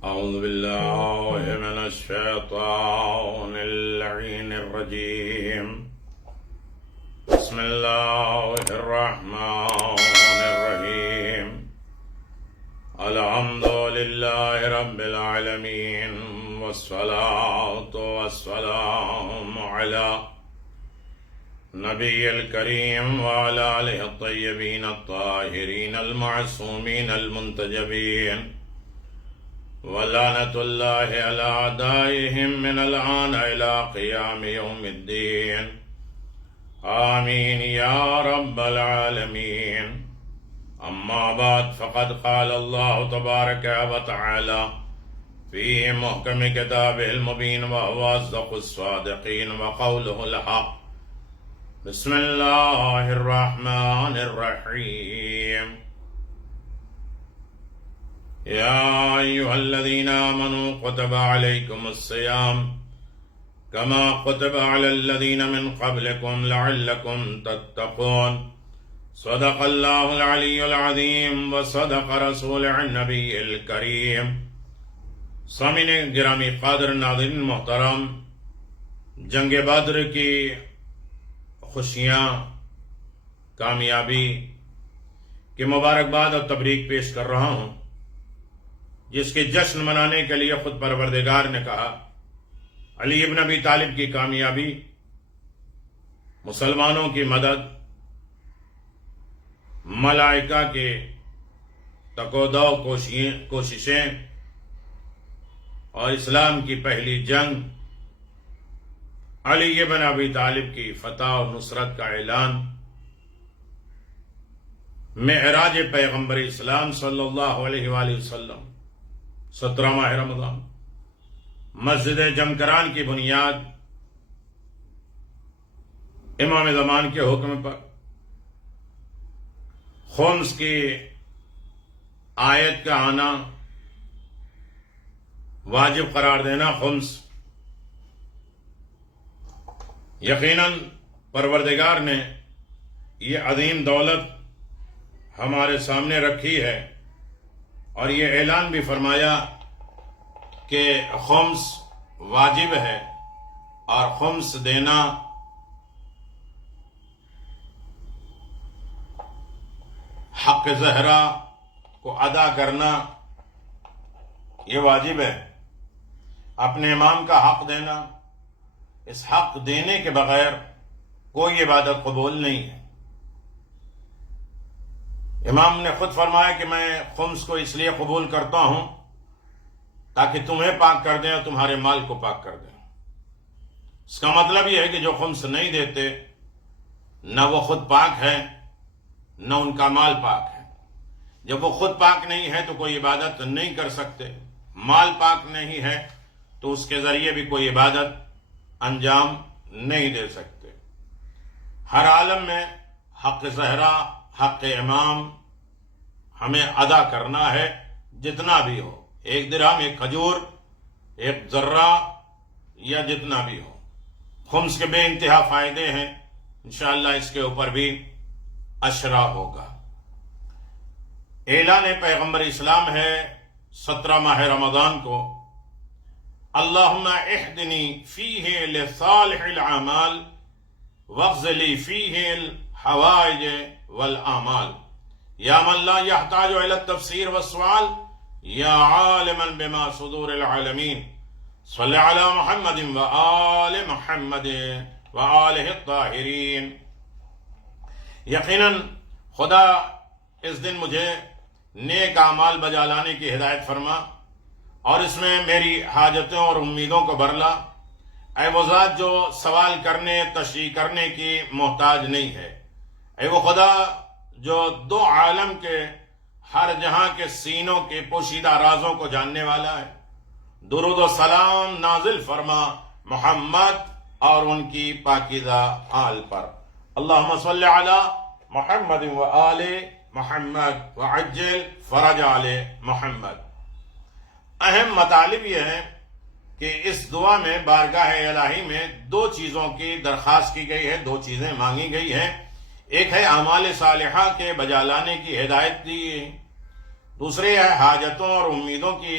أعوذ بالله من الشيطان اللعين الرجيم. بسم الله الرحمن الرحيم. الحمد لله رب العالمين، والصلاة والسلام على نبي الكريم وعلى آله الطيبين الطاهرين المعصومين المنتجبين، ولعنة الله على أعدائهم من الآن إلى قيام يوم الدين. آمين يا رب العالمين. أما بعد، فقد قال الله تبارك وتعالى في محكم كتابه المبين وهو أصدق الصادقين وقوله الحق. بسم الله الرحمن الرحيم. يا أيها الذين آمنوا كتب عليكم الصيام كما كتب على الذين من قبلكم لعلكم تتقون. صدق الله العلي العظيم وصدق رسوله النبي الكريم. سامعین گرامی قادر ناظرین محترم، جنگ بدر کی خوشیاں، کامیابی کی مبارکباد اور تبریک پیش کر رہا ہوں، جس کے جشن منانے کے لیے خود پروردگار نے کہا علی ابن ابی طالب کی کامیابی، مسلمانوں کی مدد، ملائکہ کے تکودو کوششیں اور اسلام کی پہلی جنگ، علی ابن ابی طالب کی فتح و نصرت کا اعلان، معراج پیغمبر اسلام صلی اللہ علیہ وآلہ وسلم، 17 ماہ رمضان، مسجد جمکران کی بنیاد امام زمان کے حکم پر، خمس کی آیت کا آنا، واجب قرار دینا خمس، یقیناً پروردگار نے یہ عظیم دولت ہمارے سامنے رکھی ہے، اور یہ اعلان بھی فرمایا کہ خمس واجب ہے، اور خمس دینا حق زہرا کو ادا کرنا یہ واجب ہے۔ اپنے امام کا حق دینا، اس حق دینے کے بغیر کوئی عبادت قبول نہیں ہے۔ امام نے خود فرمایا کہ میں خمس کو اس لیے قبول کرتا ہوں تاکہ تمہیں پاک کر دیں اور تمہارے مال کو پاک کر دیں۔ اس کا مطلب یہ ہے کہ جو خمس نہیں دیتے، نہ وہ خود پاک ہے نہ ان کا مال پاک ہے۔ جب وہ خود پاک نہیں ہے تو کوئی عبادت نہیں کر سکتے، مال پاک نہیں ہے تو اس کے ذریعے بھی کوئی عبادت انجام نہیں دے سکتے۔ ہر عالم میں حق زہرا، حق امام ہمیں ادا کرنا ہے، جتنا بھی ہو، 1 درہم، 1 کھجور، 1 ذرہ، یا جتنا بھی ہو۔ خمس کے بے انتہا فائدے ہیں، انشاءاللہ اس کے اوپر بھی اشرا ہوگا۔ اعلان پیغمبر اسلام ہے 17 ماہ رمضان کو، اللہم اہدنی فیہ لصالح الاعمال واغفر لی فیہ الحوائج والآمال، یا من لا یحتاج الی التفسیر والسؤال، یا عالما بما صدور العالمین، صلی علی محمد وآل محمد وآلہ الطاہرین۔ یقیناً خدا اس دن مجھے نیک اعمال بجا لانے کی ہدایت فرما، اور اس میں میری حاجتوں اور امیدوں کو بھرلا۔ اے وہ ذات جو سوال کرنے، تشریح کرنے کی محتاج نہیں ہے، اے وہ خدا جو 2 عالم کے، ہر جہاں کے سینوں کے پوشیدہ رازوں کو جاننے والا ہے، درود و سلام نازل فرما محمد اور ان کی پاکیزہ آل پر۔ اللہم صلی علی محمد و آل محمد وعجل فرج آل محمد۔ اہم مطالب یہ ہے کہ اس دعا میں، بارگاہ الہی میں، 2 چیزوں کی درخواست کی گئی ہے، 2 چیزیں مانگی گئی ہیں۔ ایک ہے اعمال صالحہ کے بجا لانے کی ہدایت دی، دوسرے ہے حاجتوں اور امیدوں کی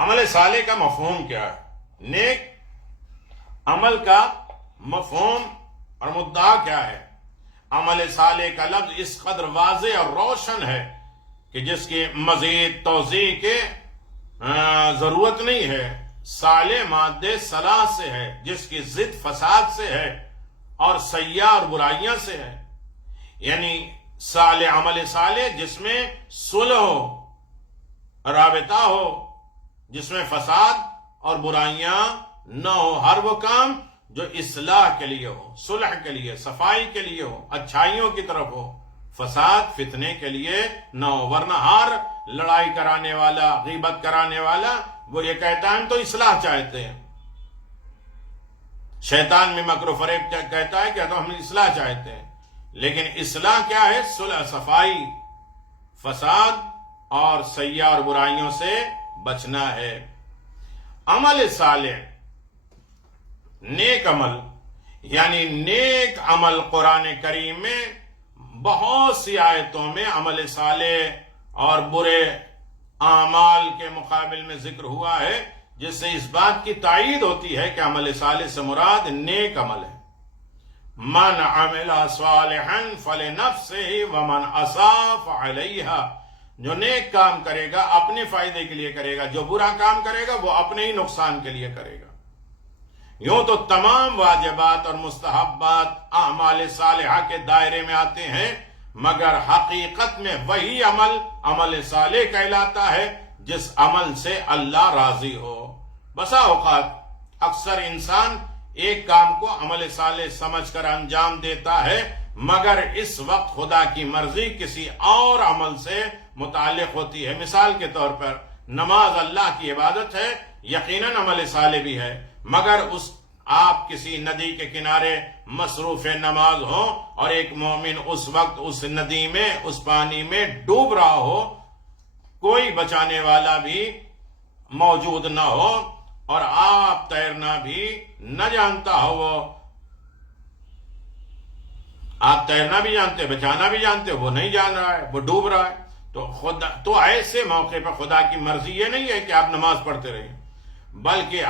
عمل صالح کا مفہوم کیا ہے؟ نیک عمل کا مفہوم اور مدعا کیا ہے؟ عمل صالح کا لفظ اس قدر واضح اور روشن ہے کہ جس کی مزید توضیح کے ضرورت نہیں ہے۔ صالح مادے صلاح سے ہے، جس کی ضد فساد سے ہے اور سیاح اور برائیاں سے ہے۔ یعنی صالح عمل صالح جس میں صلح ہو، رابطہ ہو، جس میں فساد اور برائیاں نہ ہو، ہر وہ کام جو اصلاح کے لیے ہو، صلح کے لیے، صفائی کے لیے ہو، اچھائیوں کی طرف ہو، فساد فتنے کے لیے نہ ہو۔ ورنہ ہر لڑائی کرانے والا، غیبت کرانے والا، وہ یہ کہتا ہے ہم تو اصلاح چاہتے ہیں۔ شیطان میں مکر و فریب کہتا ہے کہ ہم اصلاح چاہتے ہیں، لیکن اصلاح کیا ہے؟ صلح، صفائی، فساد اور سیاح اور برائیوں سے بچنا ہے۔ عمل صالح، نیک عمل، یعنی نیک عمل قرآن کریم میں بہت سی آیتوں میں عمل صالح اور برے اعمال کے مقابل میں ذکر ہوا ہے، جس سے اس بات کی تائید ہوتی ہے کہ عمل صالح سے مراد نیک عمل ہے۔ من عمل صالحا فلنفسه ومن اساء فعليها، جو نیک کام کرے گا اپنے فائدے کے لیے کرے گا، جو برا کام کرے گا وہ اپنے ہی نقصان کے لیے کرے گا۔ یوں تو تمام واجبات اور مستحبات اعمال صالحہ کے دائرے میں آتے ہیں، مگر حقیقت میں وہی عمل عمل صالح کہلاتا ہے جس عمل سے اللہ راضی ہو۔ بسا اوقات اکثر انسان ایک کام کو عمل صالح سمجھ کر انجام دیتا ہے، مگر اس وقت خدا کی مرضی کسی اور عمل سے متعلق ہوتی ہے۔ مثال کے طور پر نماز اللہ کی عبادت ہے، یقیناً عمل صالح بھی ہے، مگر آپ کسی ندی کے کنارے مصروف نماز ہو اور ایک مومن اس وقت اس ندی میں، اس پانی میں ڈوب رہا ہو، کوئی بچانے والا بھی موجود نہ ہو اور آپ تیرنا بھی نہ جانتا ہو، آپ تیرنا بھی جانتے، بچانا بھی جانتے، وہ نہیں جان رہا ہے، وہ ڈوب رہا ہے، تو ایسے موقع پر خدا کی مرضی یہ نہیں ہے کہ آپ نماز پڑھتے رہیں، بلکہ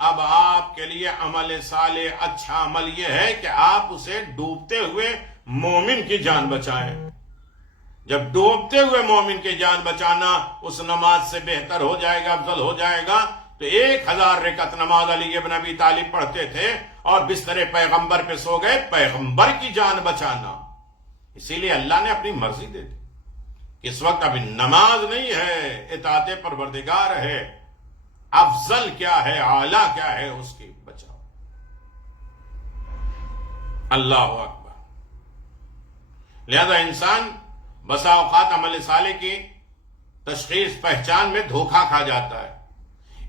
اب آپ کے لیے عمل صالح، اچھا عمل یہ ہے کہ آپ اسے ڈوبتے ہوئے مومن کی جان بچائیں۔ جب ڈوبتے ہوئے مومن کی جان بچانا اس نماز سے بہتر ہو جائے گا، افضل ہو جائے گا، تو 1000 رکعت نماز علی ابن ابی طالب پڑھتے تھے اور بستر پیغمبر پہ سو گئے، پیغمبر کی جان بچانا۔ اسی لیے اللہ نے اپنی مرضی دے دی۔ اس وقت ابھی نماز نہیں ہے، اطاعت پروردگار ہے، افضل کیا ہے، اعلیٰ کیا ہے، اس کی بچاؤ۔ اللہ اکبر۔ لہذا انسان بسا اوقات عمل صالح کی تشخیص، پہچان میں دھوکہ کھا جاتا ہے۔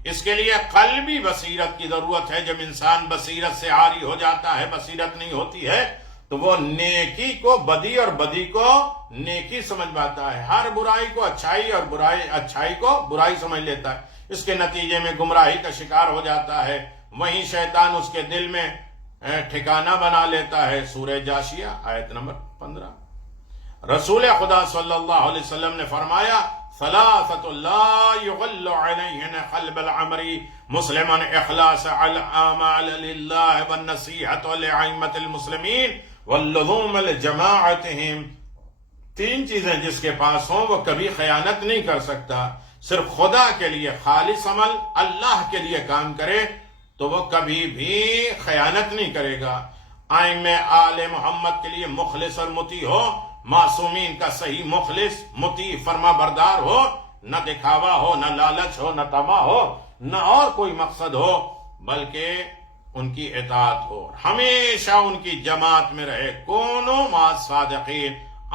اس کے لیے قلبی بصیرت کی ضرورت ہے۔ جب انسان بصیرت سے عاری ہو جاتا ہے، بصیرت نہیں ہوتی ہے، تو وہ نیکی کو بدی اور بدی کو نیکی سمجھ پاتا ہے، ہر برائی کو اچھائی اور اچھائی کو برائی سمجھ لیتا ہے۔ اس کے نتیجے میں گمراہی کا شکار ہو جاتا ہے، وہیں شیطان اس کے دل میں ٹھکانہ بنا لیتا ہے۔ سورہ جاشیہ آیت نمبر 15۔ رسول خدا صلی اللہ علیہ وسلم نے فرمایا، ثلاثۃ لا یغل علیہن قلب العمر مسلما اخلاص الاعمال للہ والنصیحۃ لائمۃ المسلمین واللزوم لجماعتہم۔ 3 چیزیں جس کے پاس ہوں وہ کبھی خیانت نہیں کر سکتا۔ صرف خدا کے لیے خالص عمل، اللہ کے لیے کام کرے تو وہ کبھی بھی خیانت نہیں کرے گا۔ ائمہ آل محمد کے لیے مخلص اور مطیع ہو، معصومین کا صحیح مخلص، مطیع، فرما بردار ہو، نہ دکھاوا ہو، نہ لالچ ہو، نہ طمع ہو، نہ اور کوئی مقصد ہو، بلکہ ان کی اطاعت ہو، ہمیشہ ان کی جماعت میں رہے۔ کونوا مع الصادقین،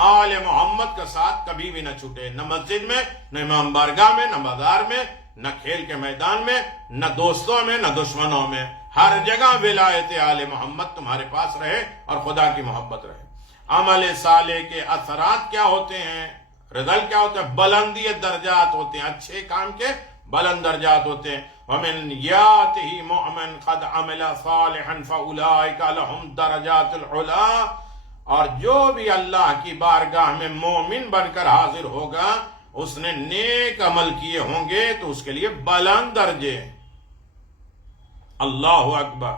آل محمد کا ساتھ کبھی بھی نہ چھوٹے، نہ مسجد میں، نہ امام بارگاہ میں، نہ بازار میں، نہ کھیل کے میدان میں، نہ دوستوں میں، نہ دشمنوں میں، ہر جگہ ولایت آل محمد تمہارے پاس رہے اور خدا کی محبت رہے۔ عمل صالح کے اثرات کیا ہوتے ہیں؟ رزلٹ کیا ہوتا ہے؟ بلندی درجات ہوتے ہیں، اچھے کام کے بلند درجات ہوتے ہیں۔ وَمِنْ يَاتِهِ مُؤْمِنٌ قَدْ عَمِلَ صَالِحًا فَأُولَٰئِكَ لَهُمْ دَرَجَاتُ الْعُلَىٰ، اور جو بھی اللہ کی بارگاہ میں مومن بن کر حاضر ہوگا اس نے نیک عمل کیے ہوں گے تو اس کے لیے بلند درجے. اللہ اکبر.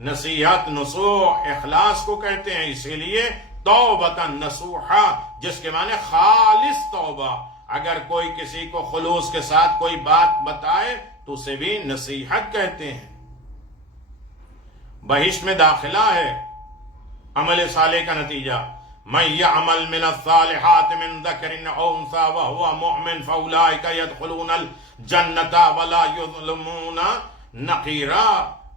نصیحت نصوح اخلاص کو کہتے ہیں، اسی لیے توبۃ نصوحا، جس کے معنی خالص توبہ. اگر کوئی کسی کو خلوص کے ساتھ کوئی بات بتائے تو اسے بھی نصیحت کہتے ہیں. بہشت میں داخلہ ہے عمل صالح کا نتیجہ. من يعمل من الصالحات من ذكر او انثى وهو مؤمن فاولئك يدخلون الجنة ولا يظلمون نقيرا.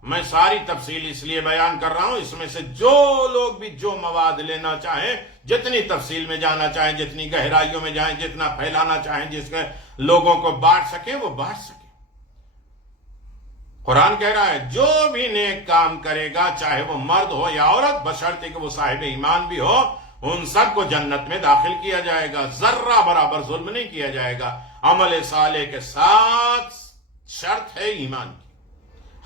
میں ساری تفصیل اس لیے بیان کر رہا ہوں، اس میں سے جو لوگ بھی جو مواد لینا چاہیں، جتنی تفصیل میں جانا چاہیں، جتنی گہرائیوں میں جائیں، جتنا پھیلانا چاہیں، جس کے لوگوں کو بانٹ سکیں وہ بانٹ سکیں. قرآن کہہ رہا ہے جو بھی نیک کام کرے گا، چاہے وہ مرد ہو یا عورت، بشرطے کہ وہ صاحب ایمان بھی ہو، ان سب کو جنت میں داخل کیا جائے گا. ذرہ برابر ظلم نہیں کیا جائے گا. عمل صالح کے ساتھ شرط ہے ایمان کی،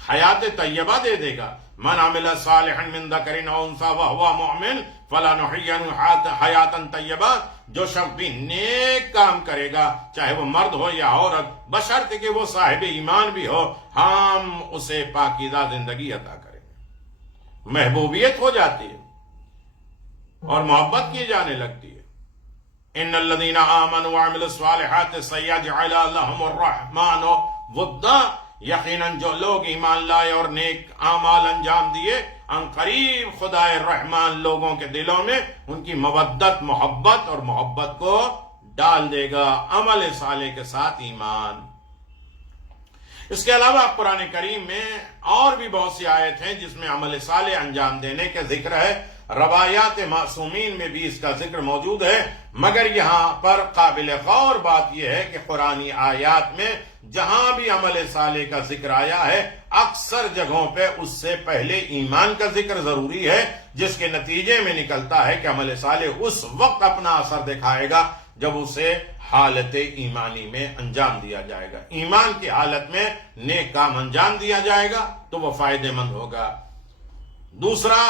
حیات طیبہ دے دے گا. من عمل صالحا من ذکر او انثى وهو مؤمن فلنحيينه حیاتا طیبہ. جو شخص بھی نیک کام کرے گا، چاہے وہ مرد ہو یا عورت، بشرط کہ وہ صاحب ایمان بھی ہو، ہم اسے پاکیزہ زندگی عطا کریں گے. محبوبیت ہو جاتی ہے اور محبت کی جانے لگتی ہے. ان الذين آمنوا وعملوا الصالحات سيجعل لهم الرحمن ودا. یقیناً جو لوگ ایمان لائے اور نیک اعمال انجام دیے، ان قریب خدائے رحمان لوگوں کے دلوں میں ان کی مودت، محبت اور محبت کو ڈال دے گا. عمل صالح کے ساتھ ایمان. اس کے علاوہ قرآن کریم میں اور بھی بہت سی آیت ہیں جس میں عمل صالح انجام دینے کا ذکر ہے. روایات معصومین میں بھی اس کا ذکر موجود ہے، مگر یہاں پر قابل غور بات یہ ہے کہ قرآنی آیات میں جہاں بھی عمل صالح کا ذکر آیا ہے، اکثر جگہوں پہ اس سے پہلے ایمان کا ذکر ضروری ہے، جس کے نتیجے میں نکلتا ہے کہ عمل صالح اس وقت اپنا اثر دکھائے گا جب اسے حالت ایمانی میں انجام دیا جائے گا. ایمان کی حالت میں نیک کام انجام دیا جائے گا تو وہ فائدہ مند ہوگا. دوسرا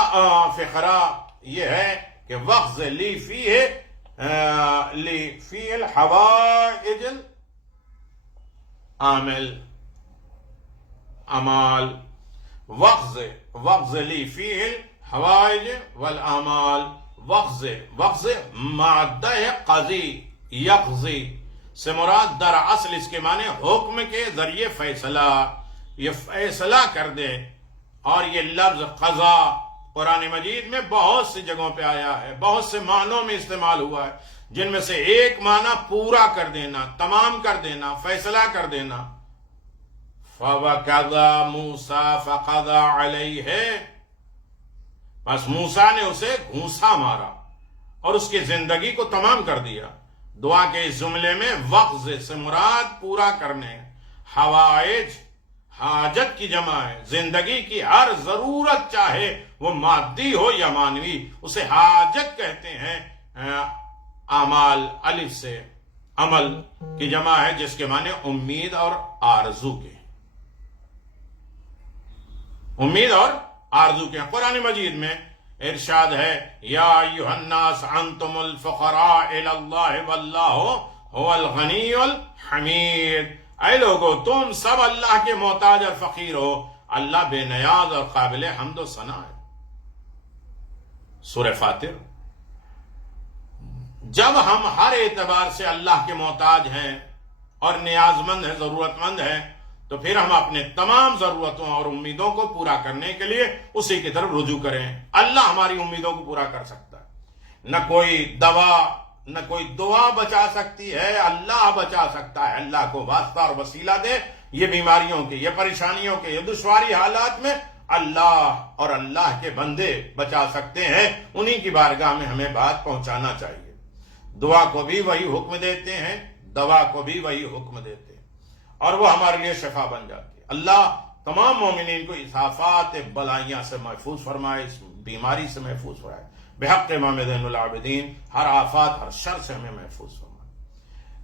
فقرہ یہ ہے کہ وقت لی فی الحوائج عامل امال. وقت لی فی الحوائج والاعمال. وقت مادہ قضی، یقضی سے مراد در اصل اس کے معنی حکم کے ذریعے فیصلہ، یہ فیصلہ کر دے. اور یہ لفظ قضا قرآن مجید میں بہت سی جگہوں پہ آیا ہے، بہت سے معنوں میں استعمال ہوا ہے، جن میں سے ایک معنی پورا کر دینا، تمام کر دینا، فیصلہ کر دینا. فَوَقَضَى مُوسَى فَقَضَى عَلَيْهِ. بس موسیٰ نے اسے گھونسا مارا اور اس کی زندگی کو تمام کر دیا. دعا کے اس جملے میں وقت سے مراد پورا کرنے، حوائج حاجت کی جمع ہے. زندگی کی ہر ضرورت، چاہے وہ مادی ہو یا معنوی، اسے حاجت کہتے ہیں. اعمال الف سے عمل کی جمع ہے جس کے معنی امید اور آرزو کے. امید اور آرزو کے. قرآن مجید میں ارشاد ہے یا ایھا الناس انتم الفقراء الی اللہ واللہ هو الغنی الحمید. اے لوگو تم سب اللہ کے محتاج اور فقیر ہو، اللہ بے نیاز اور قابل حمد و ثنا ہے. سورہ فاتر. جب ہم ہر اعتبار سے اللہ کے محتاج ہیں اور نیاز مند ہیں، ضرورت مند ہیں، تو پھر ہم اپنے تمام ضرورتوں اور امیدوں کو پورا کرنے کے لیے اسی کی طرف رجوع کریں. اللہ ہماری امیدوں کو پورا کر سکتا ہے. نہ کوئی دوا، نہ کوئی دعا بچا سکتی ہے، اللہ بچا سکتا ہے. اللہ کو واسطہ اور وسیلہ دے. یہ بیماریوں کے، یہ پریشانیوں کے، یہ دشواری حالات میں اللہ اور اللہ کے بندے بچا سکتے ہیں. انہی کی بارگاہ میں ہمیں بات پہنچانا چاہیے. دعا کو بھی وہی حکم دیتے ہیں، دوا کو بھی وہی حکم دیتے ہیں، اور وہ ہمارے لیے شفا بن جاتی ہے. اللہ تمام مومنین کو اس آفات بلائیاں سے محفوظ فرمائے، اس بیماری سے محفوظ فرمائے. بحق امام زین العابدین ہر آفات، ہر شر سے ہمیں محفوظ فرمائے.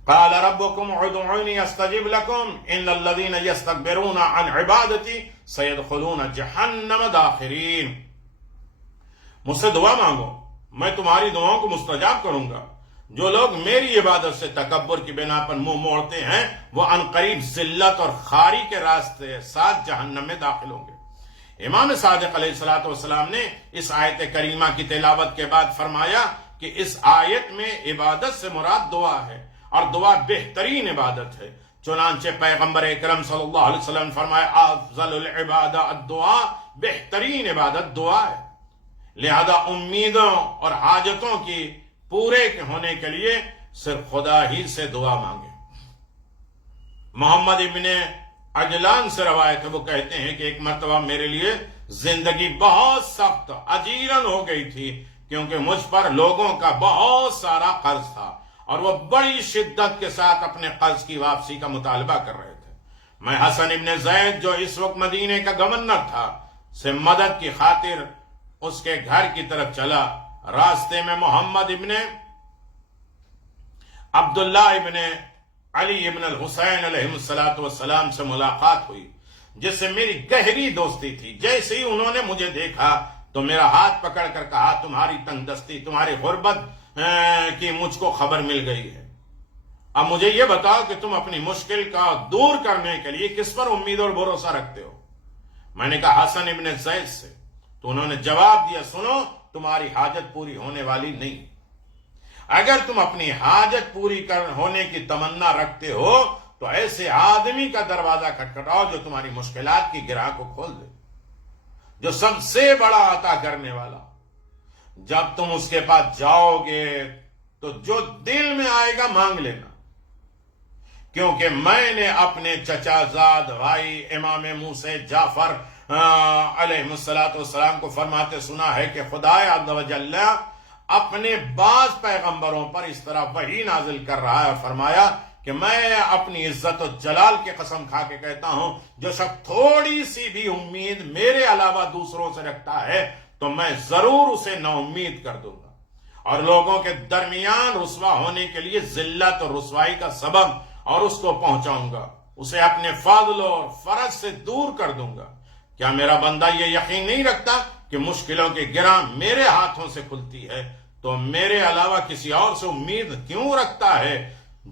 قال ربکم ادعونی استجب لکم ان الذین یستکبرون عن عبادتی سیدخلون جہنم داخرین. مجھ سے دعا مانگو، میں تمہاری دعاؤں کو مستجاب کروں گا. جو لوگ میری عبادت سے تکبر کی بنا پر منہ موڑتے ہیں وہ عنقریب ذلت اور خاری کے راستے ساتھ جہنم میں داخل ہوں گے۔ امام صادق علیہ الصلوۃ والسلام نے اس آیت کریمہ کی تلاوت کے بعد فرمایا کہ اس آیت میں عبادت سے مراد دعا ہے، اور دعا بہترین عبادت ہے۔ چنانچہ پیغمبر اکرم صلی اللہ علیہ وسلم نے فرمایا افضل العبادہ الدعاء، بہترین عبادت دعا ہے۔ لہذا امیدوں اور حاجتوں کی پورے ہونے کے لیے صرف خدا ہی سے دعا مانگے۔ محمد ابن عجلان سے روایت ہے، وہ کہتے ہیں کہ ایک مرتبہ میرے لیے زندگی بہت سخت اجیرن ہو گئی تھی، کیونکہ مجھ پر لوگوں کا بہت سارا قرض تھا اور وہ بڑی شدت کے ساتھ اپنے قرض کی واپسی کا مطالبہ کر رہے تھے۔ میں حسن ابن زید جو اس وقت مدینے کا گورنر تھا سے مدد کی خاطر اس کے گھر کی طرف چلا۔ راستے میں محمد ابن عبداللہ ابن علی ابن الحسین علیہ السلام سے ملاقات ہوئی، جس سے میری گہری دوستی تھی۔ جیسے ہی انہوں نے مجھے دیکھا تو میرا ہاتھ پکڑ کر کہا تمہاری تنگ دستی، تمہاری غربت کی مجھ کو خبر مل گئی ہے، اب مجھے یہ بتاؤ کہ تم اپنی مشکل کا دور کرنے کے لیے کس پر امید اور بھروسہ رکھتے ہو؟ میں نے کہا حسن ابن زید سے۔ تو انہوں نے جواب دیا سنو، تمہاری حاجت پوری ہونے والی نہیں، اگر تم اپنی حاجت پوری ہونے کی تمنا رکھتے ہو تو ایسے آدمی کا دروازہ کھٹکھٹاؤ جو تمہاری مشکلات کی گرہ کو کھول دے، جو سب سے بڑا عطا کرنے والا۔ جب تم اس کے پاس جاؤ گے تو جو دل میں آئے گا مانگ لینا، کیونکہ میں نے اپنے چچا زاد بھائی امام موسی جعفر علیہ السلام کو فرماتے سنا ہے کہ خدا عز و جل اپنے بعض پیغمبروں پر اس طرح وحی نازل کر رہا ہے، فرمایا کہ میں اپنی عزت و جلال کی قسم کھا کے کہتا ہوں جو شخص تھوڑی سی بھی امید میرے علاوہ دوسروں سے رکھتا ہے تو میں ضرور اسے نا امید کر دوں گا، اور لوگوں کے درمیان رسوا ہونے کے لیے ذلت اور رسوائی کا سبب اور اس کو پہنچاؤں گا، اسے اپنے فضل اور فرض سے دور کر دوں گا۔ کیا میرا بندہ یہ یقین نہیں رکھتا کہ مشکلوں کی گرہ میرے ہاتھوں سے کھلتی ہے تو میرے علاوہ کسی اور سے امید کیوں رکھتا ہے،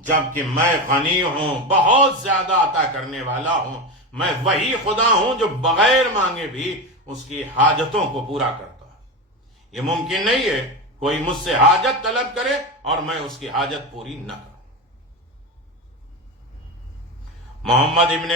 جبکہ میں غنی ہوں، بہت زیادہ عطا کرنے والا ہوں، میں وہی خدا ہوں جو بغیر مانگے بھی اس کی حاجتوں کو پورا کرتا ہے۔ یہ ممکن نہیں ہے کوئی مجھ سے حاجت طلب کرے اور میں اس کی حاجت پوری نہ کروں۔ محمد ابن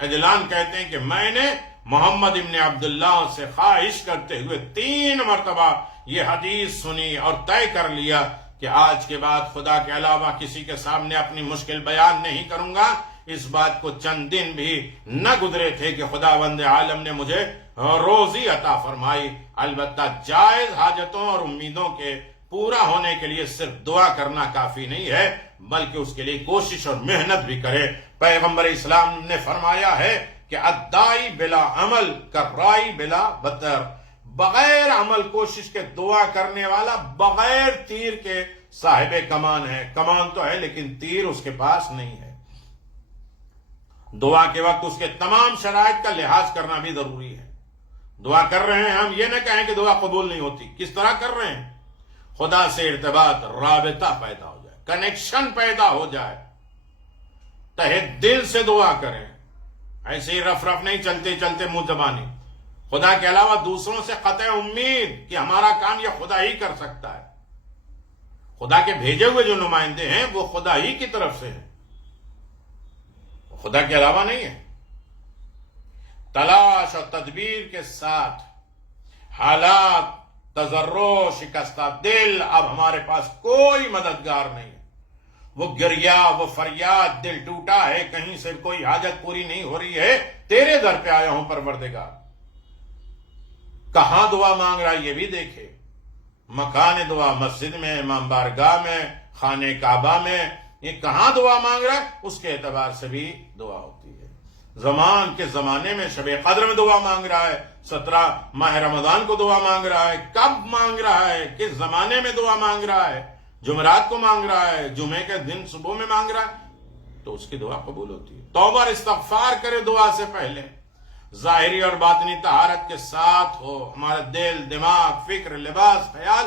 عجلان کہتے ہیں کہ میں نے محمد ابن عبداللہ سے خواہش کرتے ہوئے 3 مرتبہ یہ حدیث سنی اور طے کر لیا کہ آج کے بعد خدا کے علاوہ کسی کے سامنے اپنی مشکل بیان نہیں کروں گا۔ اس بات کو چند دن بھی نہ گزرے تھے کہ خداوند عالم نے مجھے روزی عطا فرمائی۔ البتہ جائز حاجتوں اور امیدوں کے پورا ہونے کے لیے صرف دعا کرنا کافی نہیں ہے، بلکہ اس کے لیے کوشش اور محنت بھی کرے۔ پیغمبر اسلام نے فرمایا ہے کہ الدائی بلا عمل کالرائی بلا بطر، بغیر عمل کوشش کے دعا کرنے والا بغیر تیر کے صاحب کمان ہے۔ کمان تو ہے لیکن تیر اس کے پاس نہیں ہے۔ دعا کے وقت اس کے تمام شرائط کا لحاظ کرنا بھی ضروری ہے۔ دعا کر رہے ہیں ہم یہ نہ کہیں کہ دعا قبول نہیں ہوتی، کس طرح کر رہے ہیں؟ خدا سے ارتباط، رابطہ پیدا ہو جائے، کنیکشن پیدا ہو جائے، تہہ دل سے دعا کریں، ایسے ہی رف رف نہیں چلتے چلتے منہ زبانی۔ خدا کے علاوہ دوسروں سے قطع امید کہ ہمارا کام یہ خدا ہی کر سکتا ہے۔ خدا کے بھیجے ہوئے جو نمائندے ہیں وہ خدا ہی کی طرف سے ہیں، خدا کے علاوہ نہیں ہے۔ تلاش اور تدبیر کے ساتھ حالات، تضرع، شکستہ دل، اب ہمارے پاس کوئی مددگار نہیں ہے۔ وہ گریا، وہ فریاد، دل ٹوٹا ہے، کہیں سے کوئی حاجت پوری نہیں ہو رہی ہے، تیرے در پہ آیا ہوں پروردگار۔ کہاں دعا مانگ رہا ہے یہ بھی دیکھے، مکان دعا مسجد میں، امام بارگاہ میں، خانہ کعبہ میں، یہ کہاں دعا مانگ رہا ہے اس کے اعتبار سے بھی دعا ہوتی ہے۔ زمان کے زمانے میں شب قدر میں دعا مانگ رہا ہے، 17 ماہ رمضان کو دعا مانگ رہا ہے، کب مانگ رہا ہے، کس زمانے میں دعا مانگ رہا ہے، جمعرات کو مانگ رہا ہے، جمعے کے دن صبح میں مانگ رہا ہے، تو اس کی دعا قبول ہوتی ہے۔ توبہ اور استغفار کرے دعا سے پہلے، ظاہری اور باطنی طہارت کے ساتھ ہو، ہمارا دل، دماغ، فکر، لباس، خیال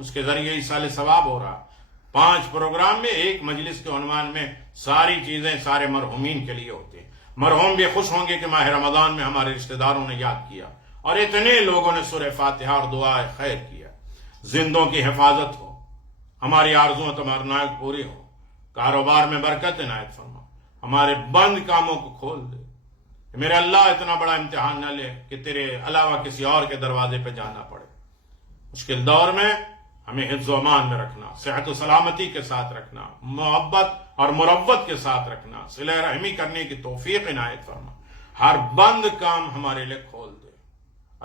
اس کے ذریعے ایصال ثواب ہو رہا. 5 پروگرام میں ایک مجلس کے عنوان میں ساری چیزیں سارے مرحومین کے لیے ہوتے ہیں. مرحوم بھی خوش ہوں گے کہ ماہ رمضان میں ہمارے رشتہ داروں نے یاد کیا اور اتنے لوگوں نے سورہ فاتحہ اور دعائے خیر کیا. زندوں کی حفاظت ہو, ہماری آرزویں تمنائیں پوری ہو, کاروبار میں برکت عنایت فرما, ہمارے بند کاموں کو کھول دے. میرے اللہ اتنا بڑا امتحان نہ لے کہ تیرے علاوہ کسی اور کے دروازے پہ جانا پڑے. مشکل دور میں ہمیں حفظ و امان میں رکھنا, صحت و سلامتی کے ساتھ رکھنا, محبت اور مروت کے ساتھ رکھنا, صلہ رحمی کرنے کی توفیق عنایت فرما. ہر بند کام ہمارے لیے کھول دے.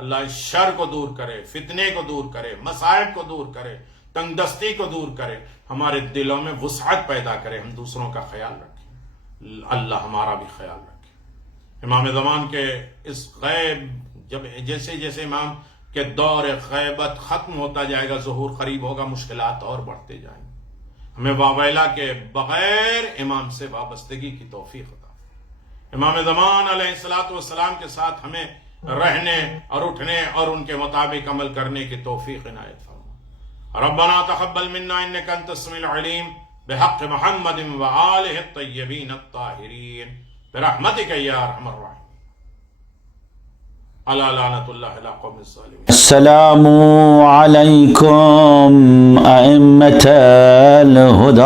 اللہ اس شر کو دور کرے, فتنے کو دور کرے, مصائب کو دور کرے, تنگ دستی کو دور کرے, ہمارے دلوں میں وسعت پیدا کرے, ہم دوسروں کا خیال رکھیں. اللہ ہمارا بھی خیال رکھے. امام زمان کے اس غیب, جب جیسے جیسے امام کہ دور غیبت ختم ہوتا جائے گا, ظہور قریب ہوگا, مشکلات اور بڑھتے جائیں گے. ہمیں واویلا کے بغیر امام سے وابستگی کی توفیق عطا. امام زمان علیہ الصلوۃ والسلام کے ساتھ ہمیں رہنے اور اٹھنے اور ان کے مطابق عمل کرنے کی توفیق عنایت فرما. ربنا تقبل منا انک انت السمیع العلیم بحق محمد وآلہ الطیبین الطاہرین برحمتک یا ارحم الراحمین. السلام علیکم ائمة الہدی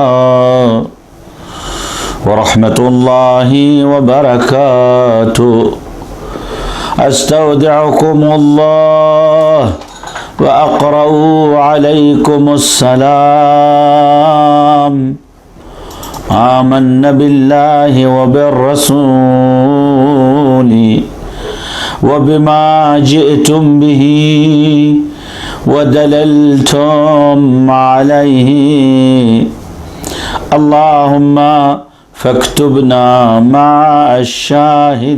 ورحمۃ اللہ وبرکاتہ. استودعکم اللہ واقرأ علیکم السلام. آمنا باللہ وبالرسول وبما جئتم به ودللتم عليه. اللهم فاكتبنا مع الشاهدين.